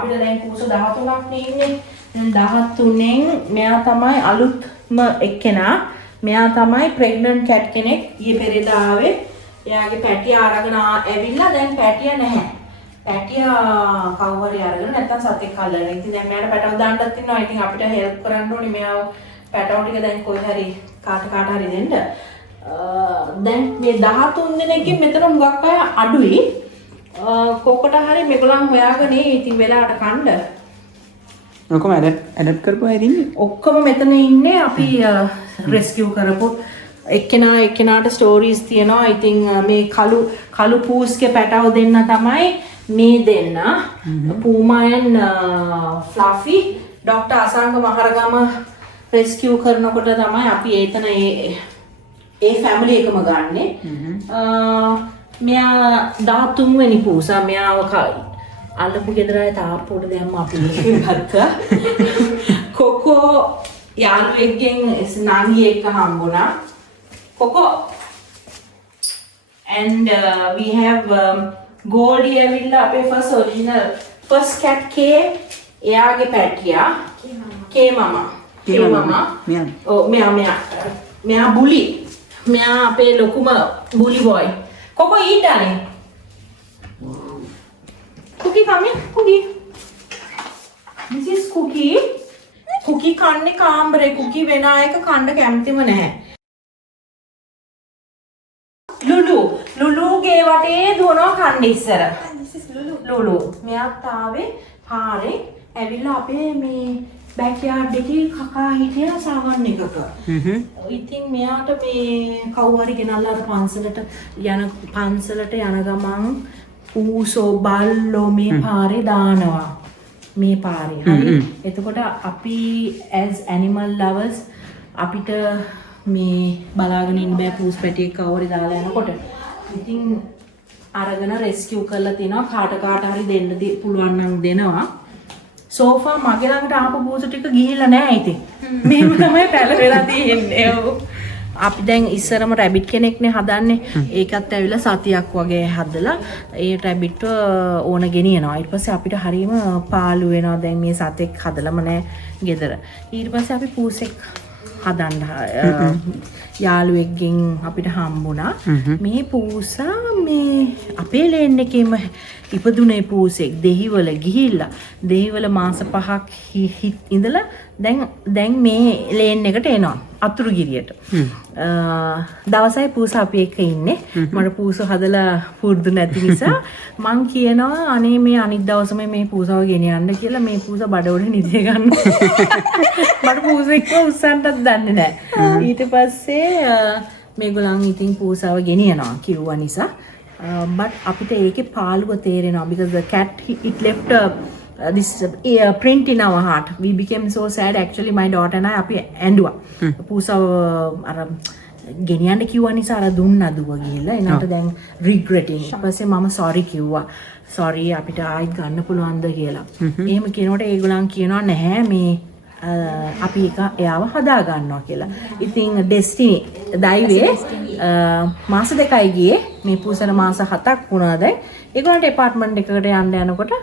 අපිට දැන් පූස 13ක් නේ ඉන්නේ. දැන් 13න් මෙයා තමයි අලුත්ම එක්කෙනා. මෙයා තමයි ප්‍රෙග්නන්ට් කැට් කෙනෙක්. ඊයේ පෙරේදා ආවේ. එයාගේ පැටිය අරගෙන ඇවිල්ලා දැන් පැටිය නැහැ. පැටිය කවුරු හරි අරගෙන නැත්තම් සතෙක් අල්ලගෙන. ඉතින් දැන් මෙයාට පැටව දාන්නත් ඉන්නවා. ඉතින් අපිට හෙල්ප් කරන්න ඕනේ මෙයාව පැටව ටික දැන් කොයි හරි කාට හරි දෙන්න. දැන් මේ 13 දෙනෙක්ගෙන් මෙතන හුඟක් අය අඩුයි. කොකට හරි මේගොල්ලන් හොයාගෙන ඉතින් වෙලාවට කන්න. ඔක්කොම ඇඩප් කරපුවා ඇද ඉන්නේ? ඔක්කොම මෙතන ඉන්නේ අපි රෙස්කියු කරපු එක්කෙනාට ස්ටෝරීස් තියෙනවා. ඉතින් මේ කළු පූස්ගේ පැටව දෙන්න තමයි මේ දෙන්න. පූමායන් ෆ්ලෆි ඩොක්ටර් අසංග මහරගම රෙස්කියු කරනකොට තමයි අපි එතන ඒ ෆැමිලි එකම ගන්නෙ. මෙයා 13 වෙනි පූසා. මෙයාව අල්ලපු ගෙදරයි තාප්පුවට දැම්ම අපි ගත්තා. කොකෝ යාළුවෙක්ගෙන් නංගි එක්ක හම්බුණා. කොකෝ and we have Goldie ඇවිල්ලා අපේ first cat K එයාගේ පැටියා K mama මෙයා බුලි. මෙයා අපේ ලොකුම bully boy. කොකෝ eat darling. Cookie come here. Cookie. This is Cookie. Cookie කන්නේ කාමරේ. Cookie වෙන අයක කන්න කැමතිම නැහැ. ලුලුගේ වටේ දුවනවා කන්න ඉස්සර. This is ලුලු. මෙයාත් ආවේ පාරේ ඇවිල්ලා අපේ මේ බෑක්යාඩ් එකේ කකා හිටියා සාවන් එකක. ඉතින් මෙයාට මේ කවුරු හරි ගෙනල්ලා අර පන්සලට යන ගමන් ඌසෝ බල්ලෝ මේ පාරේ දානවා. මේ පාරේ. හරි. එතකොට අපි as animal lovers අපිට මේ බලාගෙන ඉන්න බෑ පූස් පැටියෙක් කවුරු දාලා යනකොට. ඉතින් අරගෙන රෙස්කියු කරලා තිනවා. කාට හරි දෙන්න පුළුවන් නම් දෙනවා. සෝෆා මගේ ළඟට ආපු පූස ටික ගිහිල්ලා නැහැ ඉතින්. මේව තමයි පැලවෙලා තියෙන්නේ. අපි දැන් ඉස්සරම රැබිට් කෙනෙක්නේ හදන්නේ. ඒකත් ඇවිල්ලා සතියක් වගේ හදලා ඒ රැබිට්ව ඕන ගෙනියනවා. ඊට පස්සේ අපිට හරීම පාළු වෙනවා දැන් මේ සතෙක් හදලම නැහැ ගෙදර. ඊට පස්සේ අපි පූසෙක් හදන්න යාළුවෙක්ගෙන් අපිට හම්බුණා. මේ පූසා මේ අපේ ලේන් එකේම ඉපදුනේ පූසෙක්. දෙහිවල ගිහිල්ලා දෙහිවල මාස 5ක් ඉඳලා දැන් මේ ලේන් එකට එනවා අතුරුගිරියට. දවසයි පූසා අපි එක්ක ඉන්නේ. මට පූසෝ හදලා පුරුදු නැති නිසා මං කියනවා අනේ මේ අනිත් දවසම මේ පූසාව ගෙනියන්න කියලා. මේ පූසා බඩ උඩ නිදි ගන්නවා. මට පූසෝ එක්ක උස්සන්නත් දන්නේ නැහැ. ඊට පස්සේ මේගොල්ලන් ඉතින් පූසාව ගෙනියනවා කිව්වා නිසා. But අපිට ඒකේ පාළුව තේරෙනවා because the cat it left this print in our heart. We became so sad actually. My daughter and I අපි ඇඬුවා. පූසාව අර ගෙනියන්න කිව්වා නිසා අර දුන්නා දුව ගිහිල්ලා එනකට දැන් regretting. ඊට පස්සේ මම sorry කිව්වා. sorry අපිට ආයෙත් ගන්න පුළුවන්ද කියලා. එහෙම කියනකොට ඒගොල්ලන් කියනවා නැහැ මේ අපි එයාව හදා ගන්නවා කියලා. ඉතින් ඩෙස්ටිනි දෛවයේ මාස 2යි ගියේ. මේ පූසන මාස 7ක් වුණා දැන්. ඒගොල්ලන්ට ඇපාර්ට්මන්ට් එකකට යන්න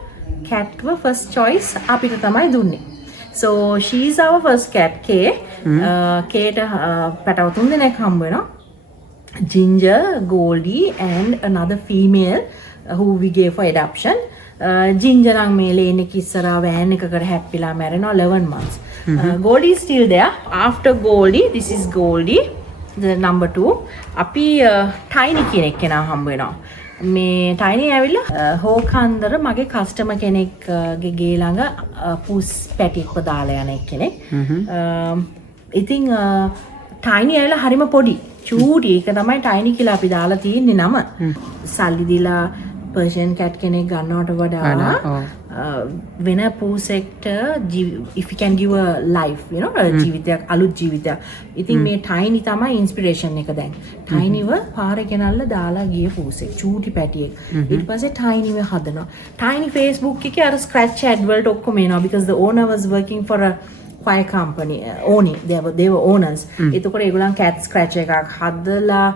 catව first choice අපිට තමයි දුන්නේ. So she is our first cat K. Kට පැටව 3 දෙනෙක් හම්බ වෙනවා. Ginger, Goldie and another female who we gave for adoption. Ginger නම් මේ ලේන් එක ඉස්සරහා වෑන් එකකට හැප්පිලා මැරෙනවා 11 months. Goldie is still there. After Goldie, this is Goldie, the number 2. අපි Tiny කෙනෙක් කෙනා හම්බ වෙනවා. මේ Tiny ඇවිල්ලා හෝකන්දර මගේ කස්ටමර් කෙනෙක්ගේ ගේ ළඟ පූස් පැටියෙක්ව දාලා යන කෙනෙක්. ඉතින් Tiny ඇවිල්ලා හරිම පොඩි චූටි. ඒක තමයි Tiny කියලා අපි දාලා තියෙන්නේ නම. සල්ලි දීලා Persian cat කෙනෙක් ගන්නවට වඩා වෙන පූසෙක්ට if you can give a life, you know, ජීවිතයක් අලුත් ජීවිතයක්. ඉතින් මේ Tiny තමයි ඉන්ස්පිරේෂන් එක දැන්. Tinyව පාරේ ගෙනල්ලා දාලා ගිය පූසෙක් චූටි පැටියෙක්. ඊට පස්සේ Tinyව හදනවා. Tiny Facebook එකේ අර scratch ad වලට ඔක්කොම එනවා because the owner was working for a choir company owning they were owners. එතකොට ඒගොල්ලන් cat scratch එකක් හදලා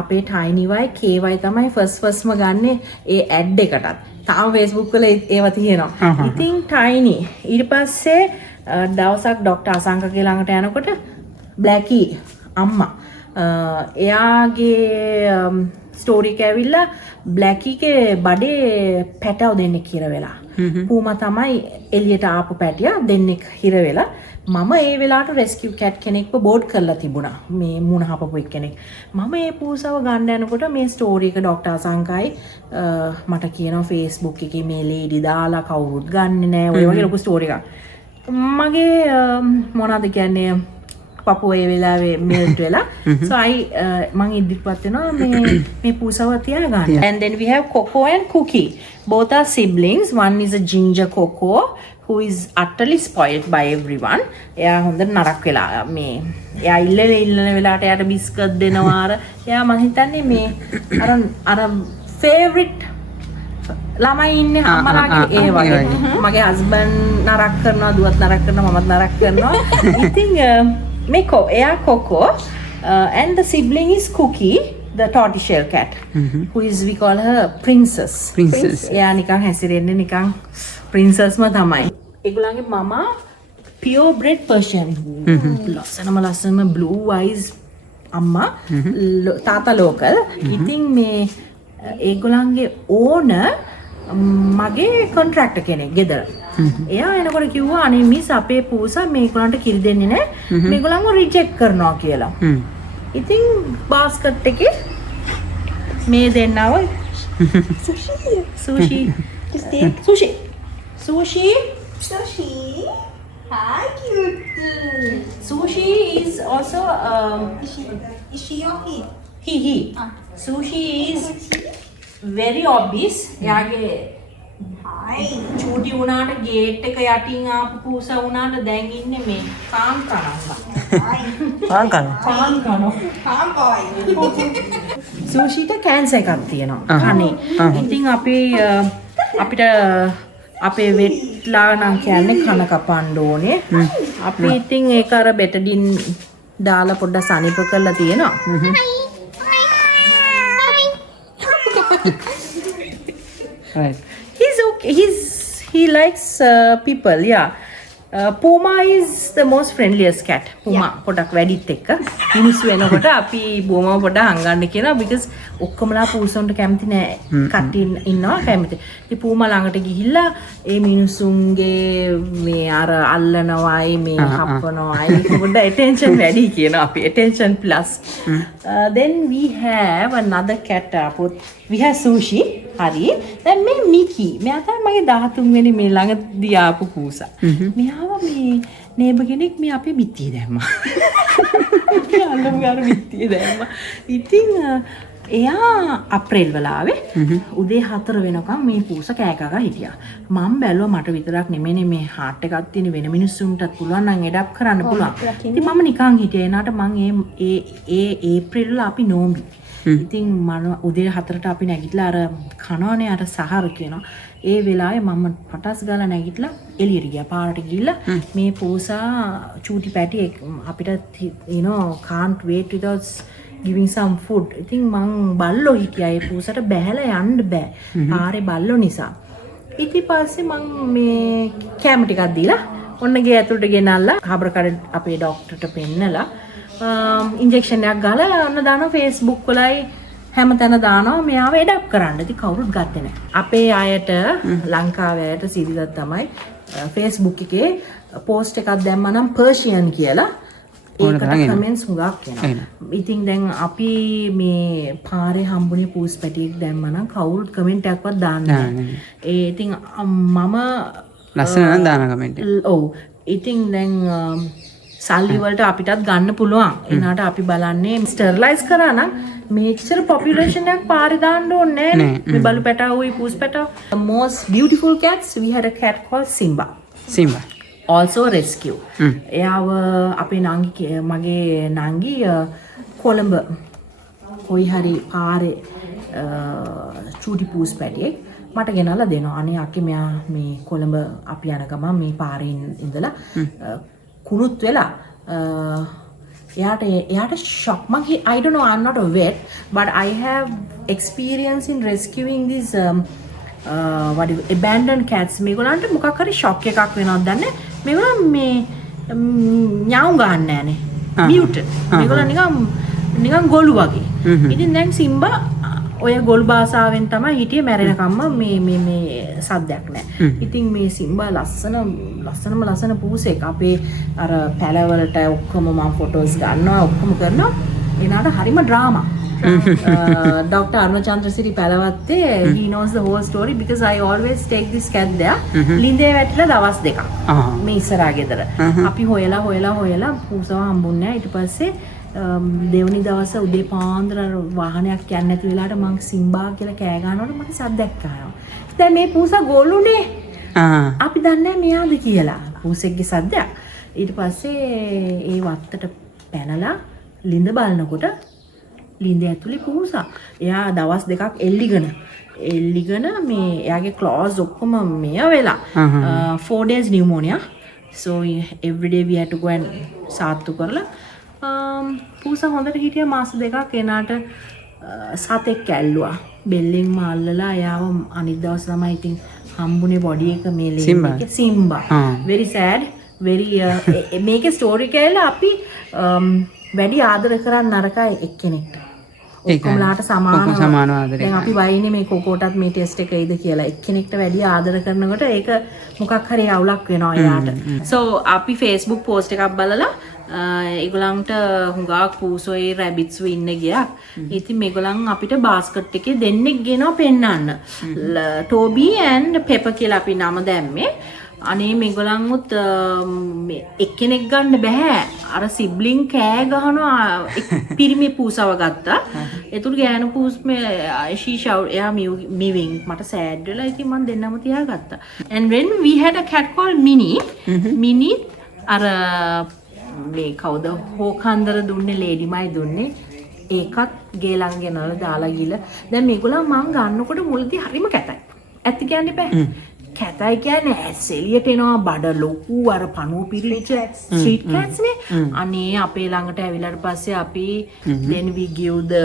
අපේ tiny y ky තමයි firstම ගන්නේ ඒ ad එකටත්. තාම Facebook වල ඒවා තියෙනවා. ඉතින් tiny ඊට පස්සේ දවසක් ડોක්ටර් අසංකගේ ළඟට යනකොට Blackie අම්මා එයාගේ ස්ටෝරි එක ඇවිල්ලා බ්ලැකීගේ බඩේ පැටව දෙන්නෙක් හිර වෙලා. පූමා තමයි එළියට ආපු පැටියා දෙන්නෙක් හිර වෙලා. මම ඒ වෙලාවට රෙස්කියු කැට් කෙනෙක්ව බෝඩ් කරලා තිබුණා. මේ මුණ හපපු එක්කෙනෙක්. මම ඒ පූසව ගන්න යනකොට මේ ස්ටෝරි එක ડોක්ටර් අසංකයි මට කියනවා Facebook එකේ මේ ලේඩි දාලා කවුරුත් ගන්නෙ නෑ. ඔය වගේ ලොකු ස්ටෝරි එකක්. මගේ මොනවද කියන්නේ පපුව ඒ වෙලාවේ මෙල්ට් වෙලා so මං ඉදිරිපත් වෙනවා මේ පූසව තියාගන්න. And then we have Coco and Cookie. Both are siblings. One is a ginger Coco who is utterly spoiled by everyone. එයා හොඳට නරක වෙලා මේ එයා ඉල්ලන වෙලාවට එයාට බිස්කට් දෙනවා අර එයා මං හිතන්නේ මේ අර favorite ළමයි ඉන්නේ අම්මලාගේ ඒ වගේ. මගේ හස්බන්ඩ් නරක කරනවා දුවත් නරක කරනවා මමත් නරක කරනවා. ඉතින් එයා Coco and the sibling is Cookie, the tortoiseshell cat, who is we call her princess. එයා නිකන් හැසිරෙන්නේ නිකන් princess ම තමයි. ඒගොල්ලන්ගේ මම pure bred Persian. ලස්සනම blue eyes අම්මා තාත්තා local. ඉතින් මේ ඒගොල්ලන්ගේ owner මගේ කොන්ට්‍රැක්ටර් කෙනෙක් ගෙදර. එයා එනකොට කිව්වා අනේ මිස් අපේ පූසා මේගොල්ලන්ට කිරි දෙන්නේ නැහැ. මේගොල්ලන්ව රිජෙක්ට් කරනවා කියලා. ඉතින් බාස්කට් එකේ මේ දෙන්නව සුෂි hi cute sushi is also Is she or he? he sushi is very obvious. එයාගේ චූටි වුණාට ගේට් එක යටින් ආපු පූසා වුණාට දැන් ඉන්නේ මේ පාන් කනවා. Palm boy. සූෂීට කැන්සර් එකක් තියෙනවා කනේ. ඉතින් අපිට අපේ වෙට්ලා නම් කියන්නේ කන කපන්න ඕනේ. අපි ඉතින් ඒක අර බෙටඩින් දාලා පොඩ්ඩක් සනීප කරලා තියෙනවා. Right. He's okay. He likes people. Yeah. Puma is the most friendliest cat. Puma පොඩක් වැඩිත් එක්ක මිනිස්සු වෙනකොට අපි බොමව පොඩක් හංගන්න කියනවා because ඔක්කොමලා පූසොන්ට කැමති නෑ. කට්ටිය ඉන්නවා කැමති. ඉතින් පූමා ළඟට ගිහිල්ලා ඒ මිනිස්සුන්ගේ මේ අර අල්ලනවායි මේ හපනවායි පොඩ්ඩක් attention වැඩි කියනවා අපි. attention plus. Then we have another cat. We have Sushi. හරි. දැන් මේ මිකි. මෙයා තමයි මගේ 13 වෙනි මේ ළඟදී ආපු පූසා. මෙයාව මේ නේබර් කෙනෙක් මේ අපේ බිත්තිය දැම්මා. අල්ලමුගාර බිත්තිය දැම්මා. ඉතින් එයා අප්‍රේල් වල ආවේ. උදේ 4 වෙනකම් මේ පූසා කෑ ගගා හිටියා. මම බැලුවා මට විතරක් නෙමෙයි මේ හાર્ට් එකක් තියෙන වෙන මිනිස්සුන්ටත් පුළුවන් නම් එඩප් කරන්න පුළුවන්. ඉතින් මම නිකන් හිටියේ. එනාට මම ඒ ඒප්‍රිල් වල අපි නෝම්බි. ඉතින් මම උදේ 4ට අපි නැගිටලා අර කනෝනේ අර සහර කියනවා. ඒ වෙලාවේ මම පටස් ගාලා නැගිටලා එළියට ගියා. පාරට ගිහිල්ලා මේ පූසා චූටි පැටි අපිට can't wait without giving some food. ඉතින් මං බල්ලෝ හිටියා. ඒ පූසට බැහැලා යන්න බෑ. පාරේ බල්ලෝ නිසා. ඉතින් පස්සේ මං මේ කැම ටිකක් දීලා ඔන්න ගේ ඇතුළට ගෙනල්ලා හාබරකඩ අපේ ડોක්ටර්ට පෙන්නලා ඉන්ජෙක්ෂන් එකක් ගාලා යන්න දානවා Facebook වලයි හැමතැන දානවා මෙයාව එඩප් කරන්න. ඉතින් කවුරුත් ගත්තේ නැහැ. අපේ අයට ලංකාවේ අයට සිරිදත් තමයි Facebook එකේ post එකක් දැම්මා නම් Persian කියලා ඒකට කමෙන්ට්ස් හුඟක් එනවා. ඉතින් දැන් අපි මේ පාරේ හම්බුනේ පූස් පැටියෙක් දැම්මා නම් කවුරුත් කමෙන්ට් එකක්වත් දාන්නේ නැහැ. ඒ ඉතින් මම ලස්සන නම් දාන කමෙන්ට් එක. ඔව්. ඉතින් දැන් සල්ලි වලට අපිටත් ගන්න පුළුවන්. එනකට අපි බලන්නේ ස්ටර්ලයිස් කරා නම් මේච්චර population එකක් පාරේ දාන්න ඕනේ නෑ. මේ බලු පැටවුයි පූස් පැටව. The most beautiful cats we had a cat called Simba. Also rescue. එයාව අපේ මගේ නංගි කොළඹ කොයි හරි පාරේ චූටි පූස් පැටියෙක් මට ගෙනල්ලා දෙනවා. අනේ අක්කේ මෙයා මේ කොළඹ අපි යන ගමන් මේ පාරේ ඉඳලා කුණුත් වෙලා එයාට shock I don't know, I'm not a vet, but I have experience in rescuing these abandoned cats. මේගොල්ලන්ට මොකක් හරි shock එකක් වෙනවද දන්නේ මේගොල්ලන් මේ ඥාම් ගන්න නෑනේ mute මේගොල්ලන් නිකන් ගොළු වගේ. ඉතින් දැන් සිම්බා ඔය ගොළු භාෂාවෙන් තමයි හිටියේ මැරෙනකම්ම මේ සද්දයක් නැහැ. ඉතින් මේ සිම්බා ලස්සන පූසෙක්. අපේ අර පැලවලට ඔක්කොම මම ෆොටෝස් ගන්නවා ඔක්කොම කරනවා. එනාට හරිම drama. Dr. Aruna Chandrasiri පැලවත්තේ he knows the whole story because I always take this cat there. ලිඳේ වැටිලා දවස් දෙකක්. මේ ඉස්සරහා ගෙදර. අපි හොයලා පූසව හම්බුන්නේ නැහැ. ඊට පස්සේ දෙවනි දවස උදේ පාන්දර වාහනයක් යන්නේ නැති වෙලාවට මං සිම්බා කියලා කෑ ගන්නකොට මට සද්දයක් ආවා. දැන් මේ පූසා ගොල්ලුනේ. අපි දන්නේ මෙයාද කියලා. පූසෙක්ගේ සද්දයක්. ඊට පස්සේ ඒ වත්තට පැනලා ලිඳ බලනකොට ලිඳ ඇතුලේ පූසා. එයා දවස් දෙකක් එල්ලිගෙන මේ එයාගේ claws ඔක්කොම මෙය වෙලා 4 days pneumonia. So every day we had to go and සාත්තු කරලා පූසා හොඳට හිටිය මාස දෙකක් එනාට සතෙක් ඇල්ලුවා. බෙල්ලෙන් මාල්ලලා එයාව අනිත් දවස් තමයි ඉතින් හම්බුනේ බොඩි එක මේ ලේ සිම්බා. very sad very මේකේ ස්ටෝරි කියලා අපි වැඩි ආදර කරන්න නරකයි එක්කෙනෙක්ට. ඔක්කොමලාට සමානව ආදරේ. දැන් අපි වයින්නේ මේ කොකෝටත් මේ ටෙස්ට් එක එයිද කියලා. එක්කෙනෙක්ට වැඩි ආදර කරනකොට ඒක මොකක් හරි අවුලක් වෙනවා එයාට. so අපි Facebook post එකක් බලලා ඒගොල්ලන්ට හුඟක් පූසෝයි රැබිට්ස් ඉන්න ගියා. ඉතින් මේගොල්ලන් අපිට බාස්කට් එකේ දෙන්නෙක් ගෙනවා පෙන්නන්න. ටෝබි and පෙපර් කියලා අපි නම දැම්මේ. අනේ මේගොල්ලන්වත් එක්කෙනෙක් ගන්න බෑ. අර සිබ්ලින් කෑ ගහනවා පිරිමි පූසව ගත්තා. ඒතුළු ගෑනු පූස් she shout එයා මිවිං මට සෑඩ් වෙලා ඉතින් මම දෙන්නම තියාගත්තා. and when we had a cat called Minnie අර මේ කවුද හෝකන්දර දුන්නේ ලේඩිමයි දුන්නේ ඒකත් ගේලන් ගෙනල්ලා දාලා ගිල දැන් මේගොල්ලන් මං ගන්නකොට මුලදී හරිම කැතයි ඇත්ත කියන්න එපා කැතයි කියන්නේ ඇස් එළියට එනවා බඩ ලොකු අර පණුව පිරිච්ච ස්ට්‍රීට් කැට්ස් නේ අනේ අපේ ළඟට ඇවිල්ලාට පස්සේ අපි then we give the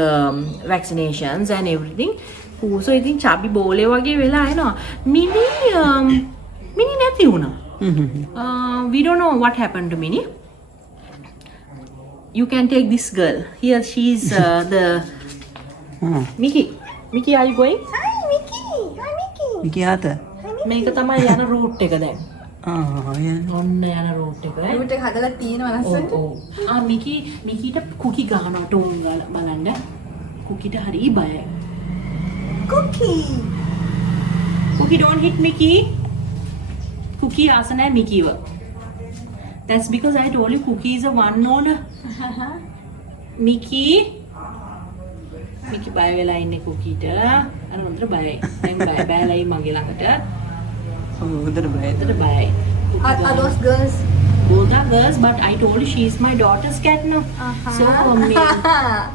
vaccinations and everything පූසෝ ඉතින් චබි බෝලේ වගේ වෙලා එනවා මිනි නැති වුණා we don't know what happened to Minnie. You can take this girl. Here she's the Mickey. Mickey, are you going? Hi, Mickey. Hi, Mickey. Mickey ආත. මේක තමයි යන route එක දැන්. ඔන්න යන route එක. route එක හදලා තියෙනවා ලස්සනට. ඔව්. මිකීට කුකි ගහනවා ටෝන් ගාලා බලන්න. කුකිට හරි බයයි. Cookie. Cookie don't hit Mickey. Cookie ආස නැහැ මිකීව. That's because I told you Cookie is a one owner. Mickey බය වෙලා ඉන්නේ Cookieට. අර හොඳට බයයි. දැන් බයලා ඉයි මගේ ළඟට. හොඳට බයයි. Are those girls? Both are girls, but I told you she is my daughter's cat now. So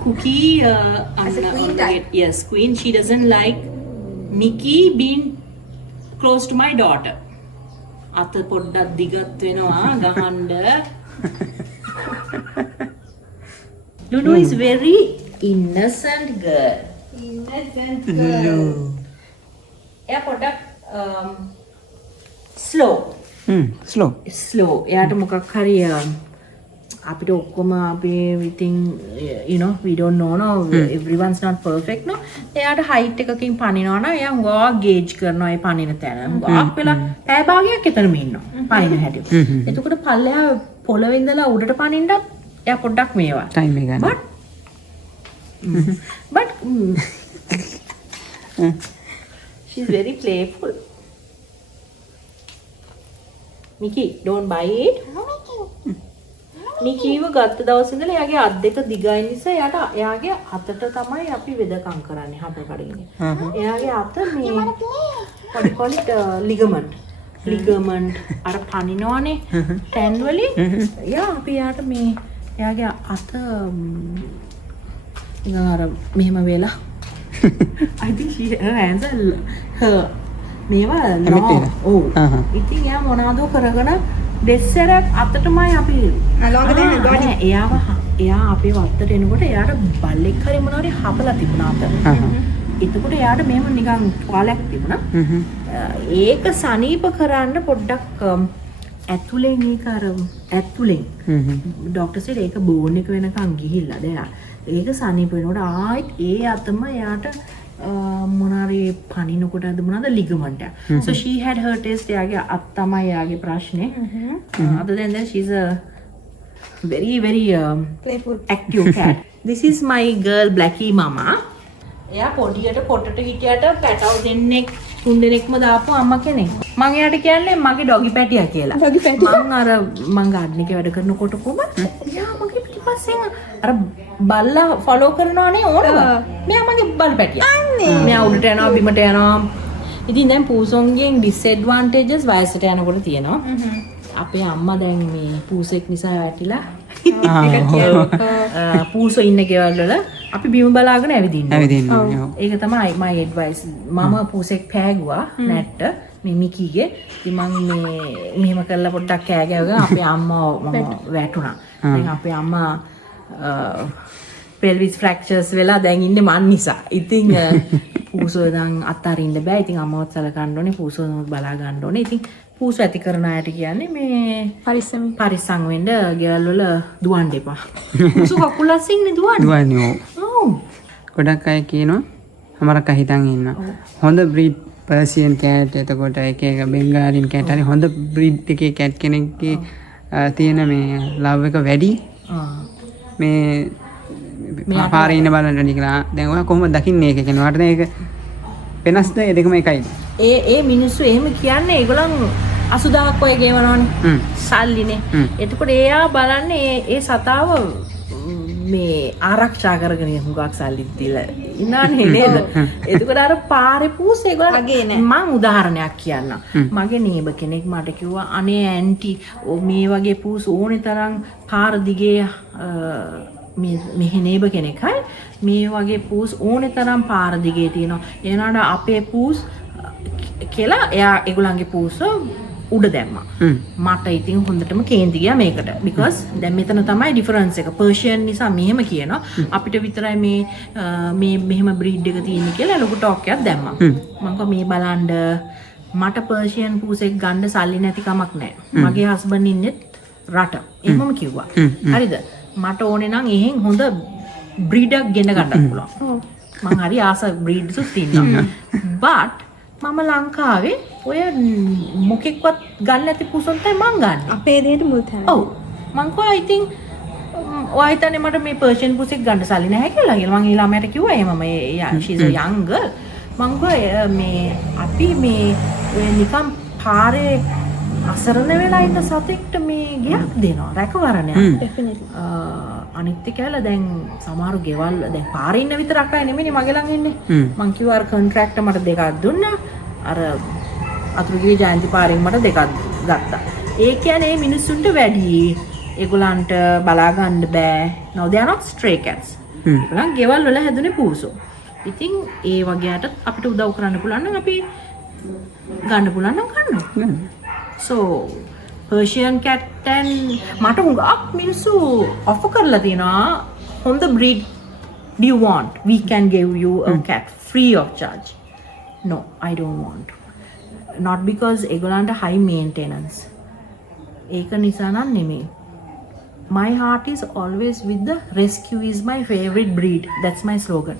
Cookie as a queen type. Yes, queen. She doesn't like Mickey being close to my daughter. අත පොඩ්ඩක් දිගත් වෙනවා ගහන්න. Lulu is very innocent girl. Innocent girl. එයා පොඩ්ඩක් slow. slow. එයාට මොකක් හරි අපිට ඔක්කොම අපි ඉතින් you know we don't know no everyone's not perfect no එයාට height එකකින් පනිනවා නම් එයා හුඟා ගේජ් කරනවා ඒ පනින තැන හුඟක් වෙලා පැය භාගයක් එතනම ඉන්නවා පනින හැටි එතකොට පල්ලෙහා පොළවේ ඉඳලා උඩට පනින්නත් එයා පොඩ්ඩක් මේවා ටයිම් එක ගන්න but she's very playful. Mickey, don't bite it. මිකීව ගත්ත දවසේ ඉඳලා එයාගේ අත් දෙක දිගයි නිසා එයාගේ අතට තමයි අපි වෙදකම් කරන්නේ හප කඩේනේ. එයාගේ අත මේ what do you call it ligament අර පනිනවනේ තැන් වලින් අපි යාට මේ එයාගේ අත නිකන් අර මෙහෙම වෙලා I think her hands are her මේවා ඉතින් එයා මොනවාදෝ කරගෙන දෙස්සරක් අතටමයි අපි Longer than the body. එයා අපේ වත්තට එනකොට එයාට බල්ලෙක් හරි මොනවා හරි හපලා තිබුණා අත. එතකොට එයාට මෙහෙම නිකන් තුවාලයක් තිබුණා. ඒක සනීප කරන්න පොඩ්ඩක් ඇතුලෙන් ඇතුලෙන් ડોක්ටර් සෙල් ඒක බෝන් එක වෙනකන් ගිහිල්ලා දැන් ඒක සනීප වෙනකොට ආයෙත් ඒ අතම එයාට මොනාරි පනිනකොට අද මොනවාද ligament එක. So she had her test එයාගේ අත් තමයි එයාගේ ප්‍රශ්නේ. other than that she's a very Playful. active cat. This is my girl Blackie mama. එයා පොඩියට පොටට හිටියට පැටව දෙන්නෙක් තුන් දෙනෙක්ම දාපු අම්මා කෙනෙක්. මං එයාට කියන්නේ මගේ ඩොගි පැටියා කියලා. Doggy patty. මං ගාඩන් එකේ වැඩ කරනකොට කොහොමද? එයා මගේ පිටිපස්සෙන් අර බල්ලා ෆලෝ කරනවානේ ඕනම. මෙයා මගේ බල් පැටියා. මෙයා උඩට යනවා බිමට යනවා. ඉතින් දැන් පූසොන්ගෙන් disadvantages වයසට යනකොට තියෙනවා. අපේ අම්මා දැන් මේ පූසෙක් නිසා වැටිලා පූසෝ ඉන්න ගෙවල් වල අපි බිම බලාගෙන ඇවිදින්න. ඒක තමයි my advice. මම පූසෙක් පෑගුවා නැට්ට මේ මිකීගේ. ඉතින් මම මේ මෙහෙම කරලා පොඩ්ඩක් කෑ ගැවගෙන අපේ අම්මා මම වැටුණා. දැන් අපේ අම්මා pelvis fractures වෙලා දැන් ඉන්නේ මන් නිසා. ඉතින් පූසෝ දැන් අත්හරින්න බෑ. ඉතින් අම්මවත් සලකන්න ඕනේ. පූසෝ බලා ගන්න ඕනේ. ඉතින් පූසෝ ඇති කරන අයට කියන්නේ මේ පරිස්සම් වෙන්න ගෙවල් වල දුවන්න එපා. පූසෝ කකුල් අස්සින්නේ දුවන්නේ. ඔව්. ගොඩක් අය කියනවා අමරක හිතන් ඉන්න. හොඳ breed Persian cat එතකොට එක Bengali cat හරි හොඳ breed එකේ cat කෙනෙක්ගේ තියෙන මේ love එක වැඩි. මේ පාරේ ඉන්න බලන්න නිකලා දැන් ඔයා කොහොමද දකින්නේ ඒක කියන වට ඒක වෙනස්ද ඒ දෙකම එකයිද? ඒ මිනිස්සු එහෙම කියන්නේ ඒගොල්ලන් 80000ක් ඔය ගෙවනවනේ. සල්ලිනේ. එතකොට එයා බලන්නේ ඒ සතාව මේ ආරක්ෂා කරගෙන හුඟක් සල්ලි දීලා ඉන්නවනේ නේද? එතකොට අර පාරේ පූස ඒගොල්ලන් මම උදාහරණයක් කියන්නම්. මගේ නේබ කෙනෙක් මට කිව්වා අනේ ඇන්ටි මේ වගේ පූස ඕනේ තරම් පාර දිගේ මෙහි නේබ කෙනෙක් හරි මේ වගේ පූස් ඕනේ තරම් පාර දිගේ තියෙනවා. එනවාට අපේ පූස් කියලා එයා ඒගොල්ලන්ගේ පූස උඩ දැම්මා. මට ඉතින් හොඳටම කේන්ති ගියා මේකට. because දැන් මෙතන තමයි difference එක. Persian නිසා මෙහෙම කියනවා. අපිට විතරයි මේ මෙහෙම breed එක තියෙන්නේ කියලා ලොකු talk එකක් දැම්මා. මම කිව්වා මේ බලන්න මට Persian පූසෙක් ගන්න සල්ලි නැති කමක් නැහැ. මගේ husband ඉන්නේ රට. එහෙමම කිව්වා. හරිද? මට ඕනේ නම් එහෙන් හොඳ breed එකක් ගෙන ගන්නත් පුළුවන්. මං හරි ආස breeds උත් ඉන්නවා. but මම ලංකාවේ ඔය මොකෙක්වත් ගන්න නැති පුසොන් තමයි මං ගන්න. අපේ දෙයට මුල් තැන. ඔව්. මං කොහොම ඉතින් ඔය හිතන්නේ මට මේ Persian පුසෙක් ගන්න සල්ලි නැහැ කියලා. මං ඒ ළමයට කිව්වා එහෙම මේ she's a young girl. මං කිව්වා මේ අපි මේ ඔය නිකම් පාරේ අසරණ වෙලා ඉන්න සතෙක්ට මේ ගයක් දෙනවා රැකවරණයක්. Definitely. අනිත් එක ඇල දැන් සමහර ගෙවල් දැන් පාරේ ඉන්න විතරක් අය නෙමෙයි මගේ ළඟ ඉන්නේ. මං කිව්වා අර කොන්ට්‍රැක්ට් මට දෙකක් දුන්නා. අර අතුරුගිරිය ජයන්ති පාරෙන් මට දෙකක් ගත්තා. ඒ කියන්නේ මේ මිනිස්සුන්ට වැඩි. ඒගොල්ලන්ට බලා ගන්න බෑ. now they are not stray cats. ඒගොල්ලන් ගෙවල් වල හැදුනේ පූසෝ. ඉතින් ඒ වගේට අපිට උදව් කරන්න පුළුවන් නම් අපි ගන්න පුළුවන් නම් ගන්නවා. So Persian cat and මට හුඟක් මිනිස්සු offer කරලා තියෙනවා හොඳ breed do you want? We can give you a cat free of charge. No, I don't want. Not because ඒගොල්ලන්ට high maintenance. ඒක නිසා නම් නෙමෙයි. My heart is always with the rescue is my favorite breed. That's my slogan.